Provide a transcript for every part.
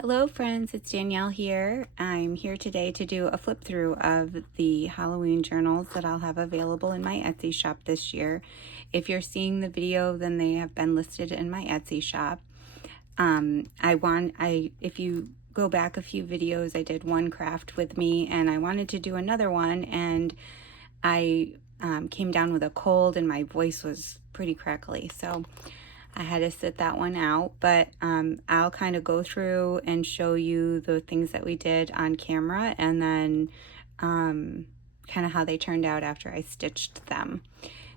Hello friends, it's Danielle here. I'm here today to do a flip through of the Halloween journals that I'll have available in my Etsy shop this year. If you're seeing the video, then they have been listed in my Etsy shop. If you go back a few videos, I did one craft with me and I wanted to do another one, and I came down with a cold and my voice was pretty crackly, so I had to sit that one out, but I'll kind of go through and show you the things that we did on camera, and then kind of how they turned out after I stitched them.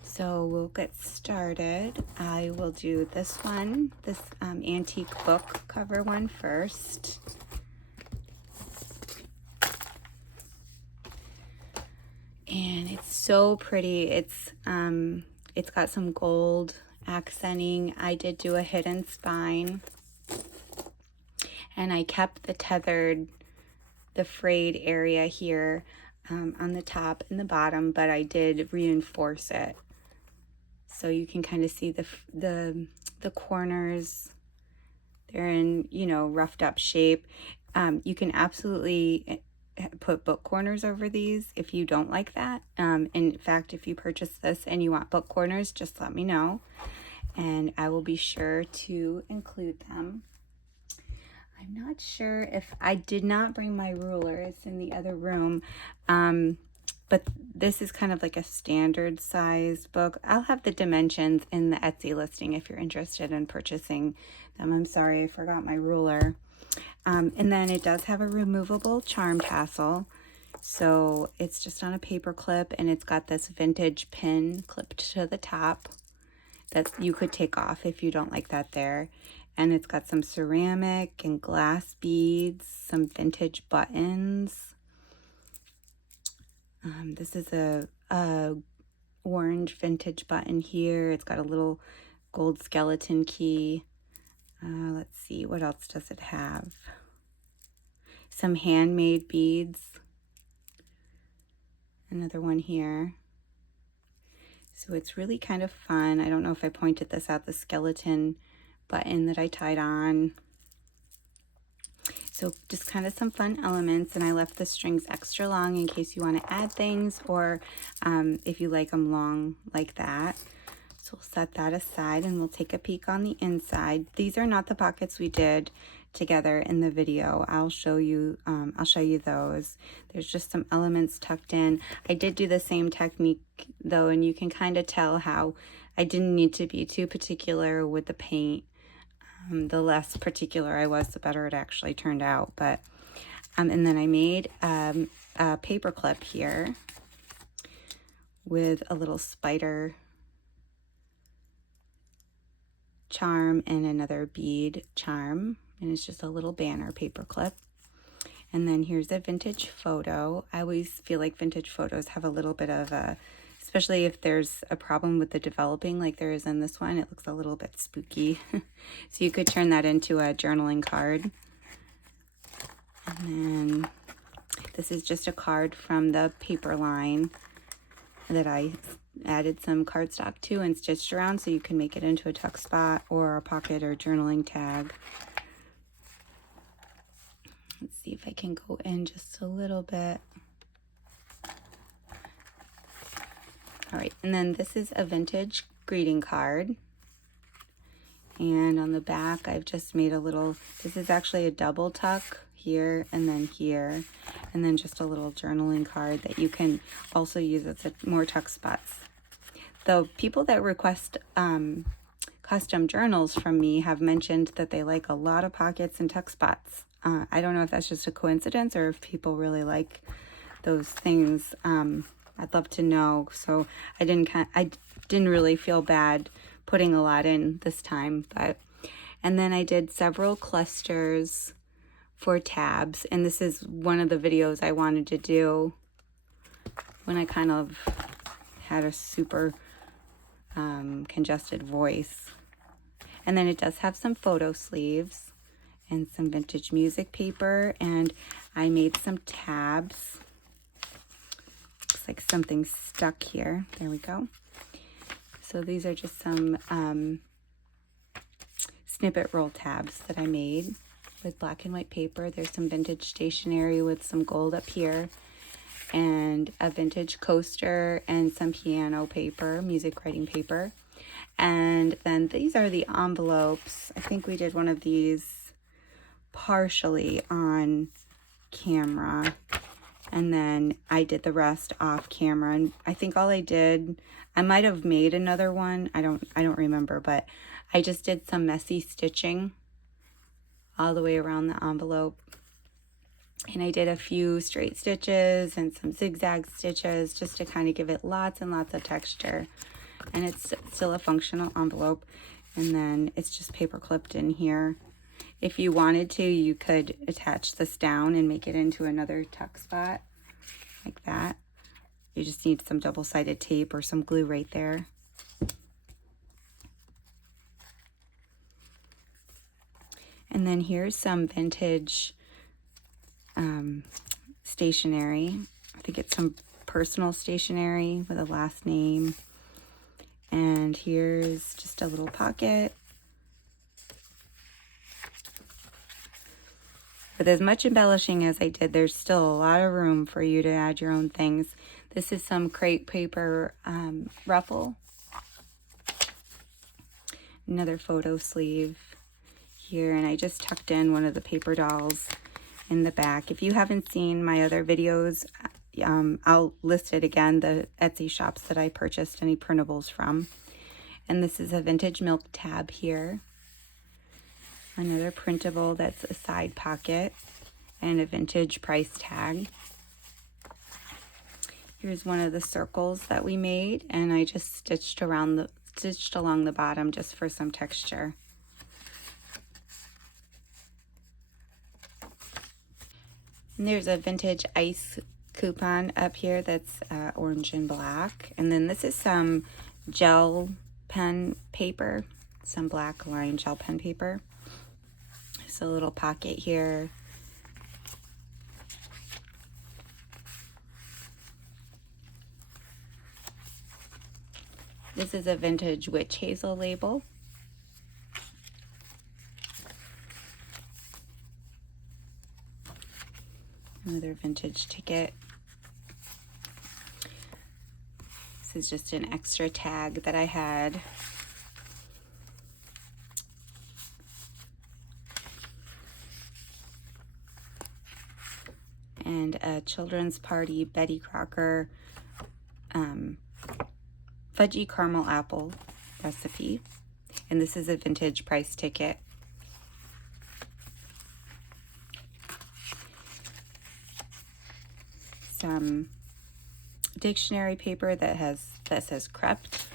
So we'll get started. I will do this one, this antique book cover one first. And it's so pretty. It's got some gold accenting. I did do a hidden spine, and I kept the frayed area here on the top and the bottom, but I did reinforce it so you can kind of see the corners. They're in, roughed up shape. You can absolutely put book corners over these if you don't like that. In fact, if you purchase this and you want book corners, just let me know and I will be sure to include them. I'm not sure if I did not bring my ruler. It's in the other room. But this is kind of like a standard size book. I'll have the dimensions in the Etsy listing if you're interested in purchasing them. I'm sorry, I forgot my ruler. And then it does have a removable charm tassel. So it's just on a paper clip, and it's got this vintage pin clipped to the top that you could take off if you don't like that there. And it's got some ceramic and glass beads, some vintage buttons. This is a orange vintage button here. It's got a little gold skeleton key. Let's see, what else does it have? Some handmade beads. Another one here. So it's really kind of fun. I don't know if I pointed this out, the skeleton button that I tied on. So just kind of some fun elements, and I left the strings extra long in case you want to add things, or if you like them long like that. So we'll set that aside and we'll take a peek on the inside. These are not the pockets we did together in the video. I'll show you those. There's just some elements tucked in. I did do the same technique though, and you can kind of tell how I didn't need to be too particular with the paint. The less particular I was, the better it actually turned out. But and then I made a paper clip here with a little spider charm and another bead charm, and it's just a little banner paper clip. And then here's a vintage photo. I always feel like vintage photos have a little bit of a, especially if there's a problem with the developing like there is in this one, it looks a little bit spooky. So you could turn that into a journaling card. And then this is just a card from the paper line that I added some cardstock to and stitched around, so you can make it into a tuck spot or a pocket or journaling tag. Let's see if I can go in just a little bit. All right, and then this is a vintage greeting card. And on the back, I've just made a little, this is actually a double tuck here and then just a little journaling card that you can also use as more tuck spots. The people that request custom journals from me have mentioned that they like a lot of pockets and tuck spots. I don't know if that's just a coincidence or if people really like those things. I'd love to know. So I didn't really feel bad putting a lot in this time, and then I did several clusters for tabs, and this is one of the videos I wanted to do when I kind of had a super congested voice. And then it does have some photo sleeves and some vintage music paper, and I made some tabs. Looks like something stuck here. There we go. So these are just some snippet roll tabs that I made. with black and white paper. There's some vintage stationery with some gold up here, and a vintage coaster and some piano paper, music writing paper. And then these are the envelopes. I think we did one of these partially on camera, and then I did the rest off camera. And I think all I did, I might have made another one, I don't remember, but I just did some messy stitching all the way around the envelope. And I did a few straight stitches and some zigzag stitches just to kind of give it lots and lots of texture. And it's still a functional envelope. And then it's just paper clipped in here. If you wanted to, you could attach this down and make it into another tuck spot like that. You just need some double-sided tape or some glue right there. And then here's some vintage stationery. I think it's some personal stationery with a last name. And here's just a little pocket. With as much embellishing as I did, there's still a lot of room for you to add your own things. This is some crepe paper ruffle. Another photo sleeve here, and I just tucked in one of the paper dolls in the back. If you haven't seen my other videos, I'll list it again, the Etsy shops that I purchased any printables from. And this is a vintage milk tab here. Another printable that's a side pocket, and a vintage price tag. Here's one of the circles that we made, and I just stitched along the bottom just for some texture. And there's a vintage ice coupon up here that's orange and black. And then this is some gel pen paper, some black line gel pen paper. There's a little pocket here. This is a vintage witch hazel label. Another vintage ticket. This is just an extra tag that I had. And a children's party Betty Crocker fudgy caramel apple recipe. And this is a vintage price ticket. Some dictionary paper that says crept,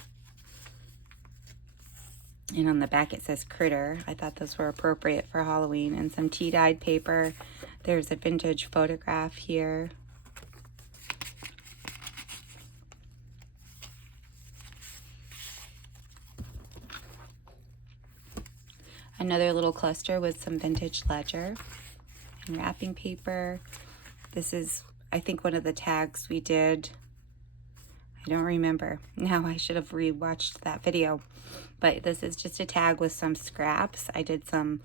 and on the back it says critter. I thought those were appropriate for Halloween. And some tea-dyed paper. There's a vintage photograph here. Another little cluster with some vintage ledger and wrapping paper. This is, I think, one of the tags we did. I don't remember. Now I should have rewatched that video. But this is just a tag with some scraps. I did some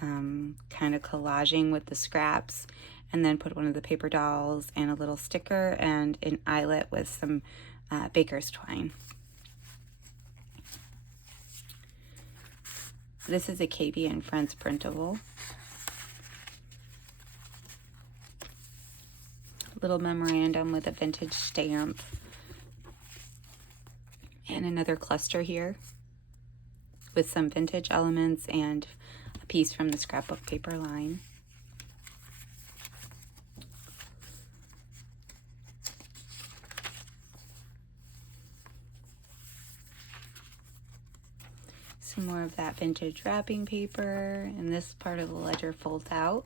kind of collaging with the scraps, and then put one of the paper dolls and a little sticker and an eyelet with some baker's twine. This is a KBandFriends printable. Little memorandum with a vintage stamp. And another cluster here with some vintage elements and a piece from the scrapbook paper line. Some more of that vintage wrapping paper, and this part of the ledger folds out.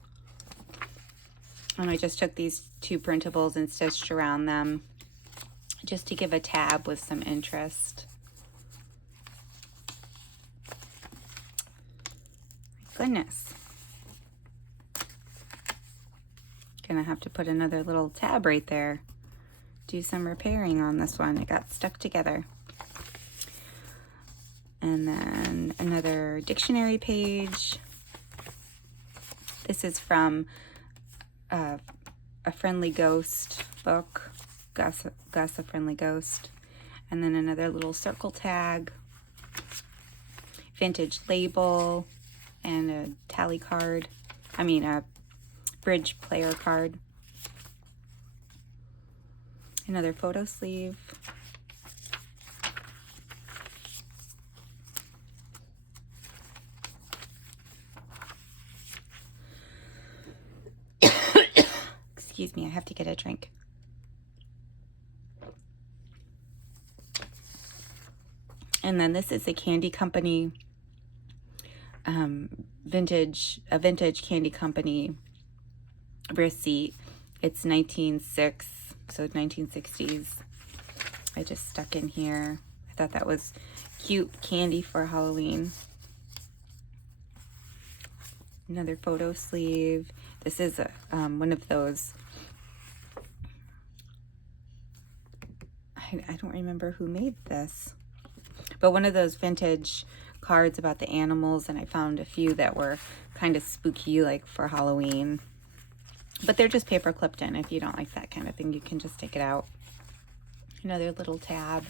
And I just took these two printables and stitched around them just to give a tab with some interest. My goodness. Gonna have to put another little tab right there. Do some repairing on this one. It got stuck together. And then another dictionary page. This is from a Friendly Ghost book, Gus a Friendly Ghost. And then another little circle tag, vintage label, and a tally card. I mean a bridge player card. Another photo sleeve. Excuse me, I have to get a drink. And then this is a candy company, vintage candy company receipt. It's 1906, so 1960s. I just stuck in here. I thought that was cute candy for Halloween. Another photo sleeve. This is one of those, I don't remember who made this, but one of those vintage cards about the animals, and I found a few that were kind of spooky, like for Halloween. But they're just paper clipped in. If you don't like that kind of thing, you can just take it out. Another little tab.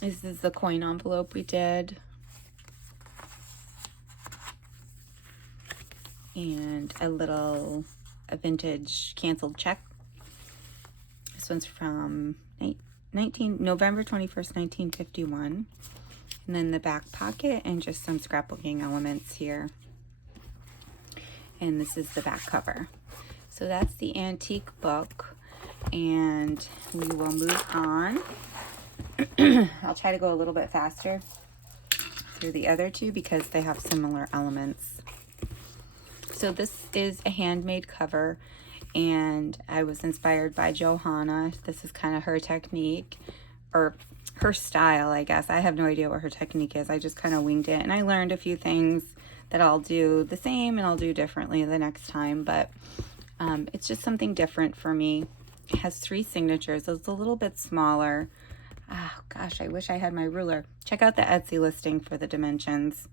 This is the coin envelope we did. And a vintage canceled check. This one's from November 21st, 1951. And then the back pocket and just some scrapbooking elements here. And this is the back cover. So that's the antique book, and we will move on. I'll try to go a little bit faster through the other two because they have similar elements. So this is a handmade cover, and I was inspired by Johanna. This is kind of her technique, or her style, I guess. I have no idea what her technique is. I just kind of winged it, and I learned a few things that I'll do the same and I'll do differently the next time, but it's just something different for me. It has 3 signatures. It's a little bit smaller. Oh gosh, I wish I had my ruler. Check out the Etsy listing for the dimensions.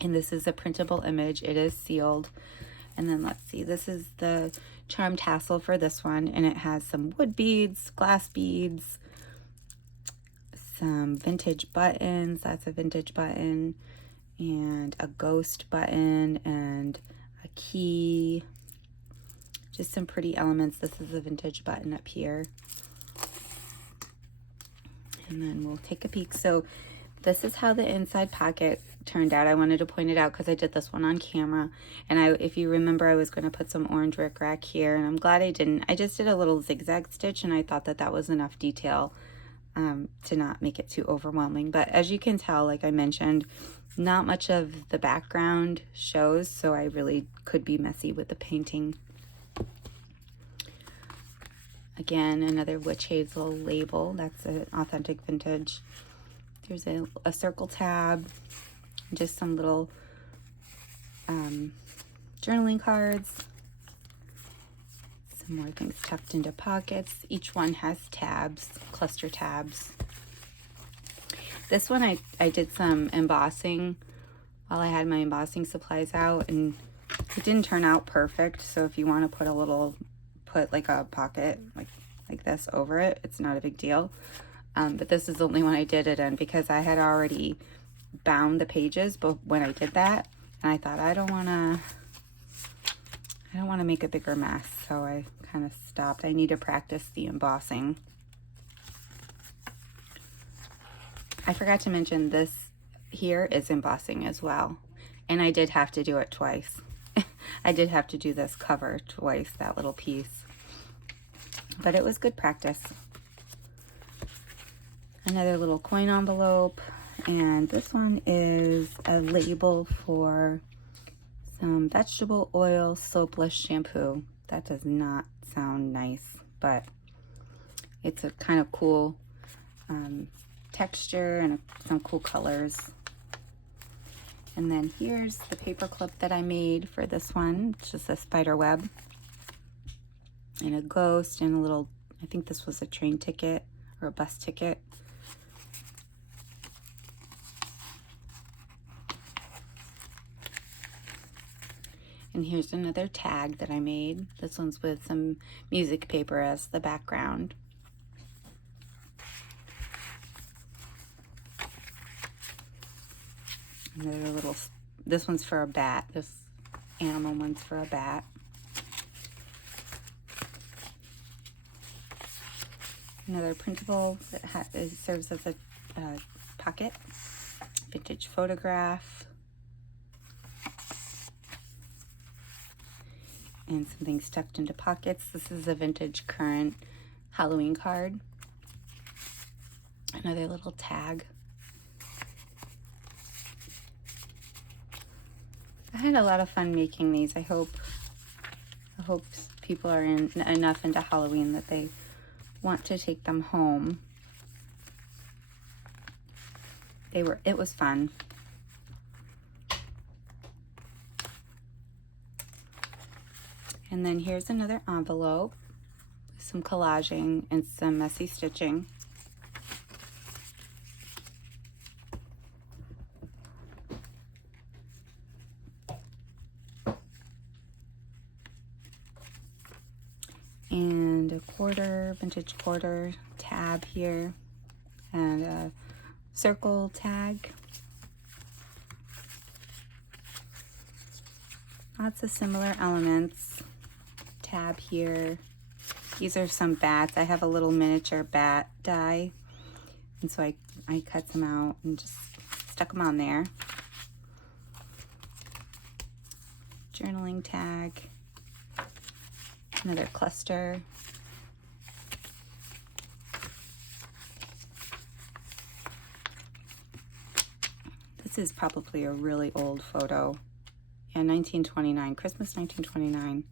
And this is a printable image. It is sealed. And then let's see, this is the charm tassel for this one, and it has some wood beads, glass beads, some vintage buttons. That's a vintage button. And a ghost button and a key. Just some pretty elements. This is a vintage button up here. And then we'll take a peek. So this is how the inside pocket turned out. I wanted to point it out because I did this one on camera. And if you remember, I was going to put some orange rickrack here, and I'm glad I didn't. I just did a little zigzag stitch, and I thought that that was enough detail to not make it too overwhelming. But as you can tell, like I mentioned, not much of the background shows, so I really could be messy with the painting. Again, another witch hazel label. That's an authentic vintage. There's a circle tab, just some little journaling cards, some more things tucked into pockets. Each one has tabs, cluster tabs. This one I did some embossing while I had my embossing supplies out, and it didn't turn out perfect. So if you want to put like a pocket like this over it, it's not a big deal. But this is the only one I did it in because I had already bound the pages but when I did that, and I thought I don't want to make a bigger mess, so I kind of stopped. I need to practice the embossing. I forgot to mention this here is embossing as well, and I did have to do it twice. I did have to do this cover twice, that little piece, but it was good practice. Another little coin envelope, and this one is a label for some vegetable oil soapless shampoo. That does not sound nice, but it's a kind of cool texture and some cool colors. And then here's the paper clip that I made for this one. It's just a spider web and a ghost and a little, I think this was a train ticket or a bus ticket. And here's another tag that I made. This one's with some music paper as the background. Another little, this one's for a bat. This animal one's for a bat. Another printable that serves as a pocket. Vintage photograph. And some things tucked into pockets. This is a vintage current Halloween card. Another little tag. I had a lot of fun making these. I hope people are enough into Halloween that they want to take them home. It was fun. And then here's another envelope with some collaging and some messy stitching. And a quarter, vintage quarter tab here, and a circle tag. Lots of similar elements. Tab here. These are some bats. I have a little miniature bat die, and so I cut some out and just stuck them on there. Journaling tag. Another cluster. This is probably a really old photo. Yeah, 1929, Christmas 1929.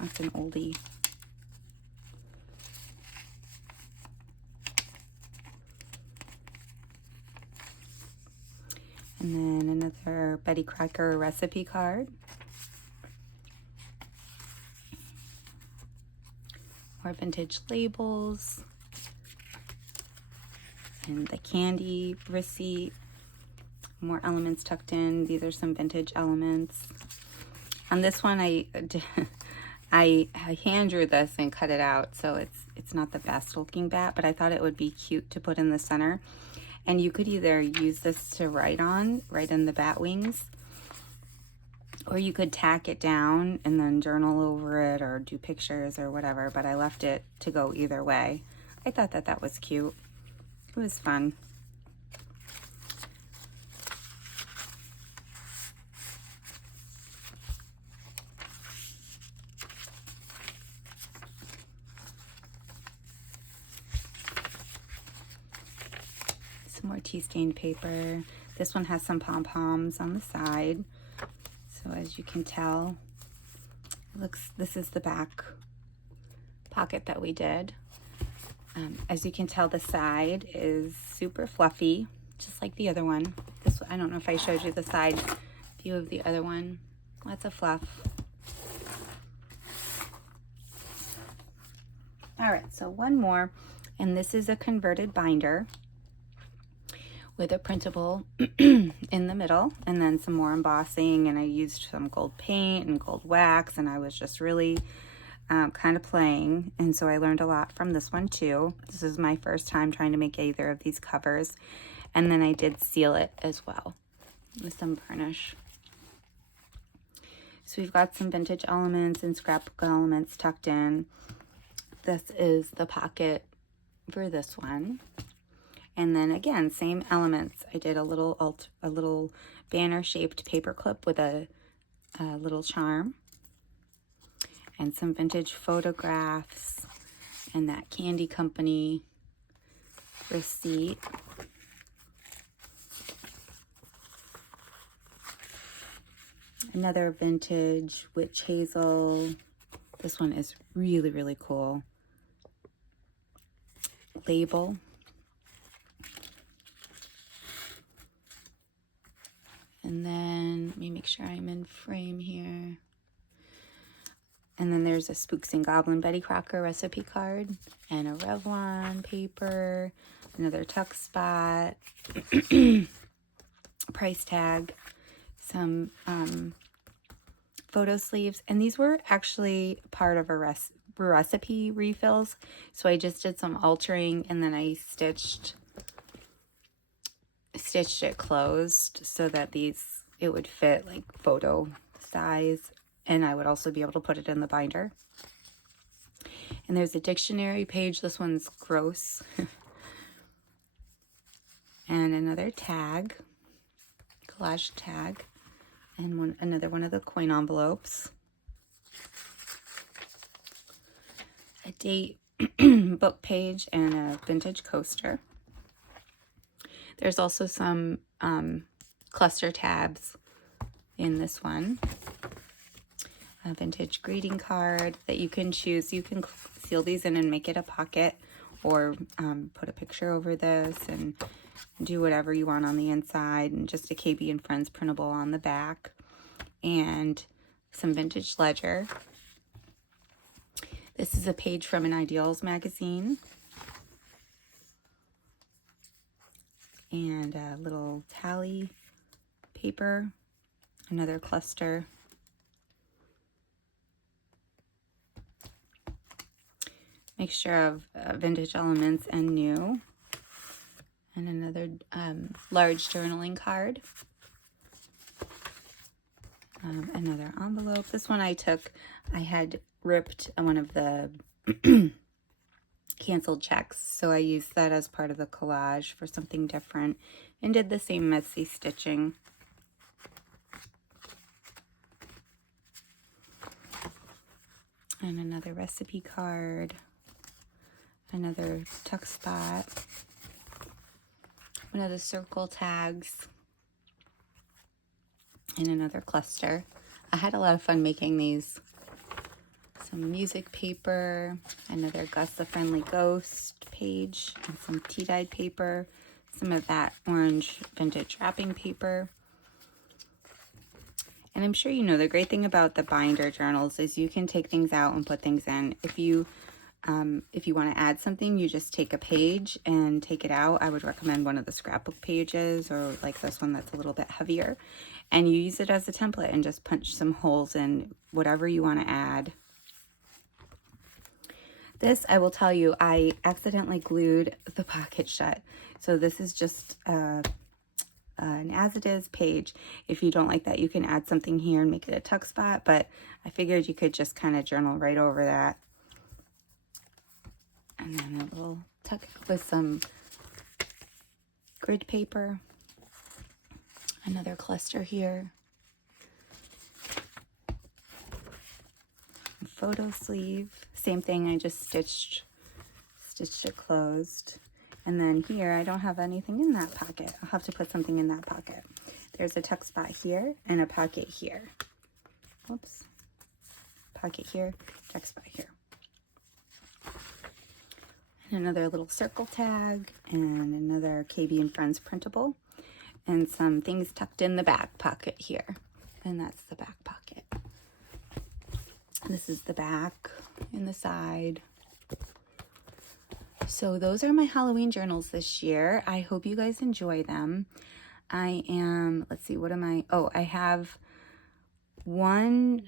That's an oldie. And then another Betty Crocker recipe card. More vintage labels. And the candy receipt. More elements tucked in. These are some vintage elements. On this one, I hand drew this and cut it out, so it's not the best looking bat, but I thought it would be cute to put in the center. And you could either use this to write in the bat wings, or you could tack it down and then journal over it or do pictures or whatever, but I left it to go either way. I thought that was cute. It was fun. Some more tea stained paper. This one has some pom-poms on the side. So as you can tell, this is the back pocket that we did. As you can tell, the side is super fluffy, just like the other one. I don't know if I showed you the side view of the other one. Lots of fluff. All right, so one more, and this is a converted binder with a printable in the middle, and then some more embossing, and I used some gold paint and gold wax, and I was just really kind of playing, and so I learned a lot from this one too. This is my first time trying to make either of these covers, and then I did seal it as well with some burnish. So we've got some vintage elements and scrapbook elements tucked in. This is the pocket for this one. And then again, same elements. I did a little banner shaped paper clip with a little charm, and some vintage photographs, and that candy company receipt. Another vintage witch hazel. This one is really, really cool. Label. And then, let me make sure I'm in frame here. And then there's a Spooks and Goblin Betty Crocker recipe card, and a Revlon paper, another tuck spot, price tag, some photo sleeves, and these were actually part of a recipe refills, so I just did some altering, and then I stitched it closed so that it would fit like photo size, and I would also be able to put it in the binder. And there's a dictionary page. This one's gross. And another tag, collage tag, and another one of the coin envelopes. A date book page and a vintage coaster. There's also some cluster tabs in this one. A vintage greeting card that you can choose. You can seal these in and make it a pocket, or put a picture over this and do whatever you want on the inside, and just a KBandFriends printable on the back, and some vintage ledger. This is a page from an Ideals magazine, and a little tally paper, another cluster, mixture of vintage elements and new, and another large journaling card, another envelope. This one I had ripped one of the canceled checks, so I used that as part of the collage for something different, and did the same messy stitching. And another recipe card, another tuck spot, one of the circle tags, and another cluster. I had a lot of fun making these. Some music paper, another Gus the Friendly Ghost page, and some tea-dyed paper, some of that orange vintage wrapping paper. And I'm sure you know the great thing about the binder journals is you can take things out and put things in. If you want to add something, you just take a page and take it out. I would recommend one of the scrapbook pages, or like this one that's a little bit heavier, and you use it as a template and just punch some holes in whatever you want to add. This, I will tell you, I accidentally glued the pocket shut. So this is just an as-it-is page. If you don't like that, you can add something here and make it a tuck spot, but I figured you could just kind of journal right over that. And then a little tuck with some grid paper. Another cluster here. Photo sleeve, same thing, I just stitched it closed. And then here, I don't have anything in that pocket. I'll have to put something in that pocket. There's a tuck spot here and a pocket here. Oops. Pocket here, tuck spot here. And another little circle tag, and another KBandFriends printable, and some things tucked in the back pocket here. And that's the back pocket. This is the back and the side. So those are my Halloween journals this year. I hope you guys enjoy them. Let's see, what am I? Oh, I have one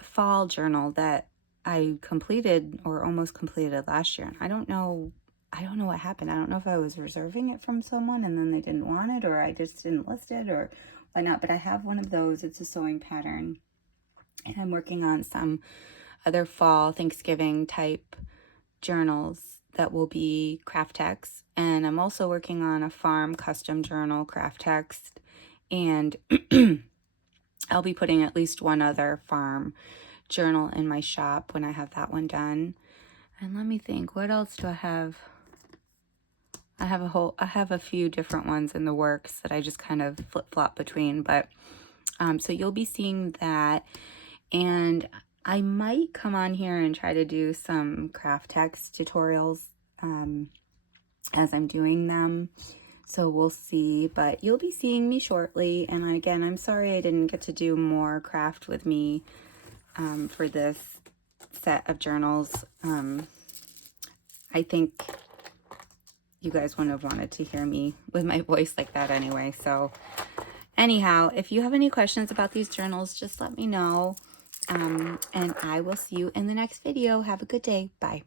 fall journal that I completed or almost completed last year. And I don't know what happened. I don't know if I was reserving it from someone and then they didn't want it, or I just didn't list it, or whatnot. But I have one of those. It's a sewing pattern. And I'm working on some other fall Thanksgiving type journals that will be craft text. And I'm also working on a farm custom journal craft text. And I'll be putting at least one other farm journal in my shop when I have that one done. And let me think, what else do I have? I have a few different ones in the works that I just kind of flip-flop between. But so you'll be seeing that. And I might come on here and try to do some craft text tutorials as I'm doing them. So we'll see, but you'll be seeing me shortly. And again, I'm sorry I didn't get to do more craft with me for this set of journals. I think you guys wouldn't have wanted to hear me with my voice like that anyway. So anyhow, if you have any questions about these journals, just let me know. And I will see you in the next video. Have a good day. Bye.